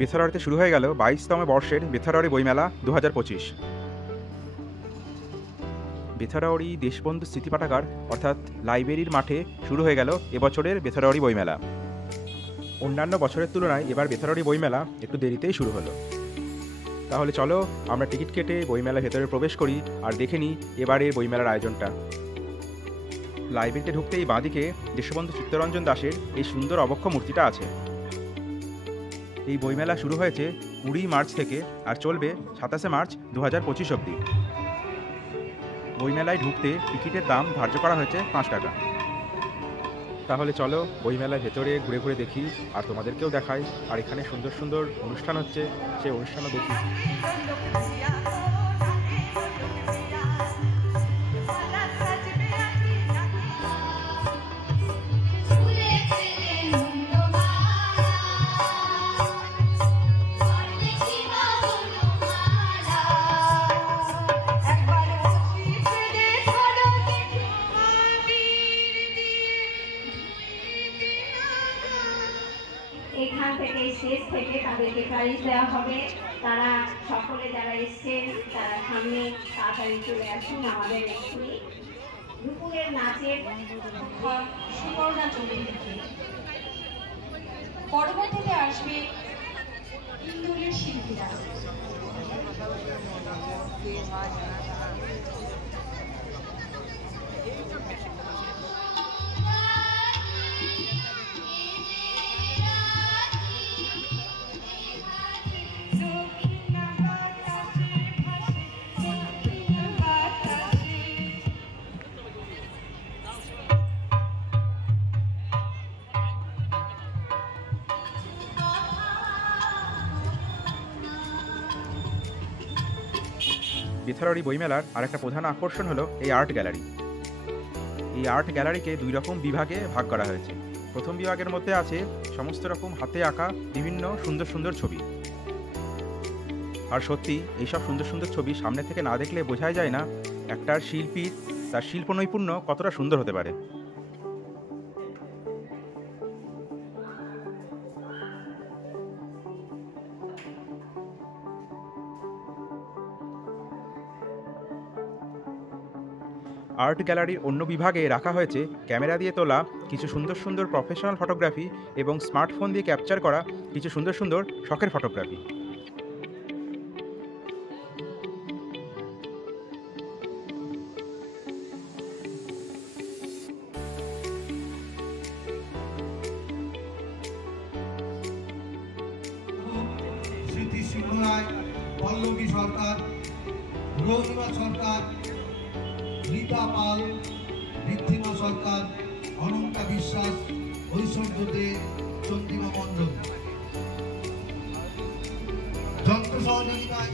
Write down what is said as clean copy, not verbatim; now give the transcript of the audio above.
বেথারওয়াড়িতে শুরু হয়ে গেল 22তম বর্ষের বেথারওয়াড়ি বইমেলা 2025। বেথারওয়াড়ি দেশবন্ধু স্মৃতি পাঠাগার অর্থাৎ লাইব্রেরির মাঠে শুরু হয়ে গেল এবছরের বেথারওয়াড়ি বইমেলা। অন্যান্য বছরের তুলনায় এবার বেথারওয়াড়ি বইমেলা একটু দেরিতেই শুরু হলো। তাহলে চলো আমরা টিকিট কেটে বইমেলার ভেতরে প্রবেশ করি আর দেখে নিই এবারের বইমেলার আয়োজনটা। লাইব্রেরিতে ঢুকতেই বাঁদিকে দেশবন্ধু চিত্তরঞ্জন দাশের এই সুন্দর অবক্ষ মূর্তিটা আছে। এই বইমেলা শুরু হয়েছে 20 মার্চ থেকে আর চলবে 27শে মার্চ 2025 অবধি। বইমেলায় ঢুকতে টিকিটের দাম ধার্য করা হয়েছে 5 টাকা। তাহলে চলো বইমেলার ভেতরে ঘুরে ঘুরে দেখি আর তোমাদেরকেও দেখাই, আর এখানে সুন্দর সুন্দর অনুষ্ঠান হচ্ছে, সেই অনুষ্ঠানও দেখি। এখান থেকে শেষ থেকে তাদেরকে প্রাইজ দেওয়া হবে। তারা সকলে যারা এসছেন তারা সামনে তাড়াতাড়ি চলে আসুন। আমাদের এক্ষুনি দুপুরের নাচের সুবর্ণা চলে এসেছে। পরবর্তীতে আসবে ইন্দোরের শিল্পীরা। বেথারওয়াড়ি বইমেলার আরেকটা প্রধান আকর্ষণ হলো এই আর্ট গ্যালারি। এই আর্ট গ্যালারিকে 2 রকম বিভাগে ভাগ করা হয়েছে। প্রথম বিভাগের মধ্যে আছে সমস্ত রকম হাতে আঁকা বিভিন্ন সুন্দর সুন্দর ছবি। আর সত্যি এইসব সুন্দর সুন্দর ছবি সামনে থেকে না দেখলে বোঝাই যায় না একটা শিল্পীর তার শিল্প নৈপুণ্য কতটা সুন্দর হতে পারে। আর্ট গ্যালারির অন্য বিভাগে রাখা হয়েছে ক্যামেরা দিয়ে তোলা কিছু সুন্দর সুন্দর প্রফেশনাল ফটোগ্রাফি এবং স্মার্টফোন দিয়ে ক্যাপচার করা কিছু সুন্দর সুন্দর শখের ফটোগ্রাফি। স্মৃতি সিংহ রায়, পল্লবী সরকার, রবীন্দ্র সরকার, রীতা পাল, ঋদ্ধিমা সরকার, অনন্তা বিশ্বাস, ঐশ্বর্য দে, চন্দ্রিমা মণ্ডল। যন্ত্র সহযোগিতায়